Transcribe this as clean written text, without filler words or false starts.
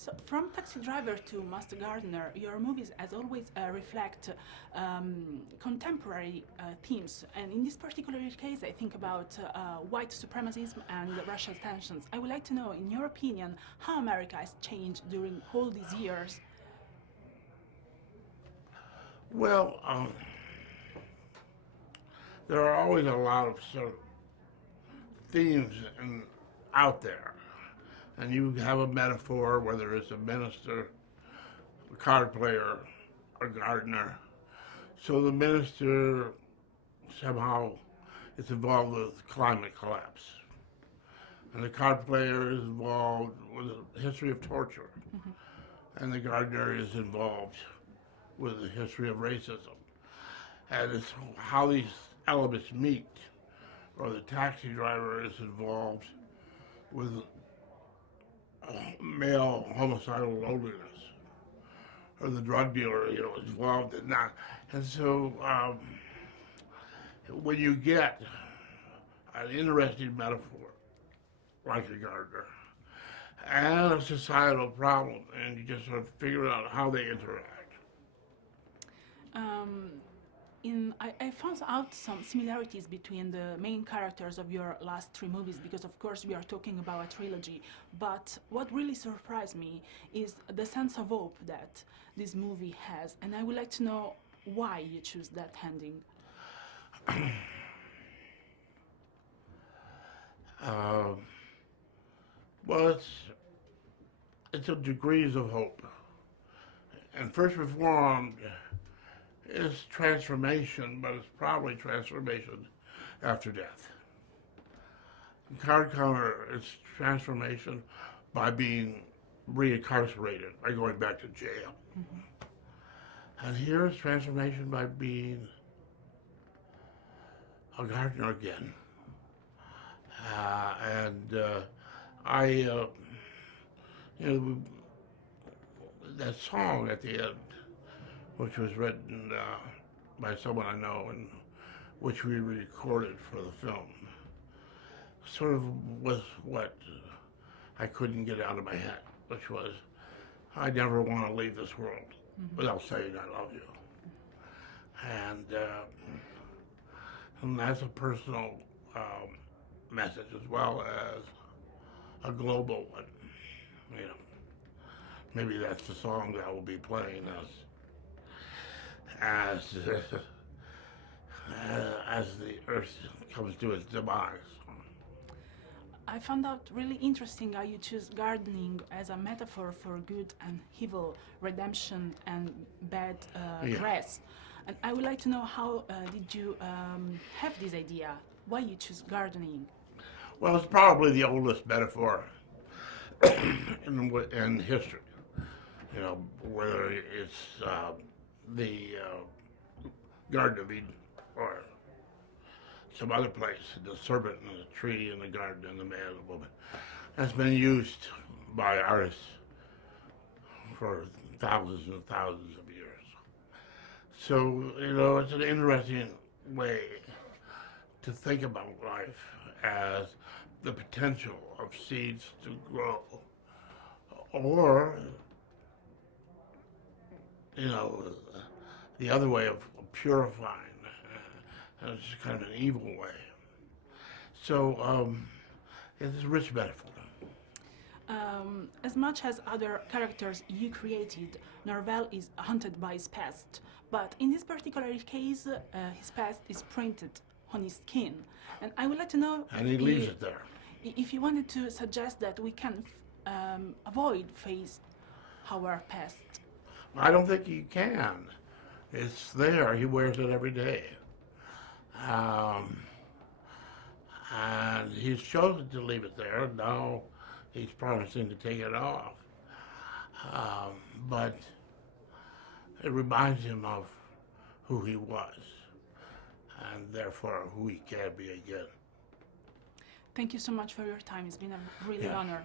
So, from Taxi Driver to Master Gardener, your movies, as always, reflect contemporary themes. And in this particular case, I think about white supremacism and racial tensions. I would like to know, in your opinion, how America has changed during all these years. Well, there are always a lot of sort of themes out there. And you have a metaphor, whether it's a minister, a card player, a gardener. So the minister somehow is involved with climate collapse. And the card player is involved with a history of torture. And the gardener is involved with the history of racism. And it's how these elements meet. Or the taxi driver is involved with male homicidal loneliness, or the drug dealer, is involved in that. And so when you get an interesting metaphor, like a gardener, and a societal problem, and you just sort of figure out how they interact. I found out some similarities between the main characters of your last three movies because, of course, we are talking about a trilogy. But what really surprised me is the sense of hope that this movie has, and I would like to know why you choose that ending. Well, it's a degrees of hope. And First Reformed is transformation, but it's probably transformation after death. Card counter is transformation by being reincarcerated, by going back to jail. And here is transformation by being a gardener again. That song at the end, which was written by someone I know and which we recorded for the film, sort of was what I couldn't get out of my head, which was, I never want to leave this world without saying I love you. And that's a personal message as well as a global one. Maybe that's the song that will be playing as the earth comes to its demise. I found out really interesting how you choose gardening as a metaphor for good and evil, redemption and bad grass. And I would like to know how did you have this idea? Why you choose gardening? Well, it's probably the oldest metaphor in history. Whether it's the Garden of Eden or some other place, the serpent and the tree and the garden and the man and the woman. That's been used by artists for thousands and thousands of years. So, it's an interesting way to think about life as the potential of seeds to grow, or the other way of purifying, it's kind of an evil way. So it's a rich metaphor. As much as other characters you created, Norvell is haunted by his past. But in this particular case, his past is printed on his skin. And I would like to know... And he leaves it there. If you wanted to suggest that we can avoid face our past. I don't think he can. It's there. He wears it every day. And he's chosen to leave it there. Now he's promising to take it off. But it reminds him of who he was, and therefore who he can be again. Thank you so much for your time. It's been a really honor.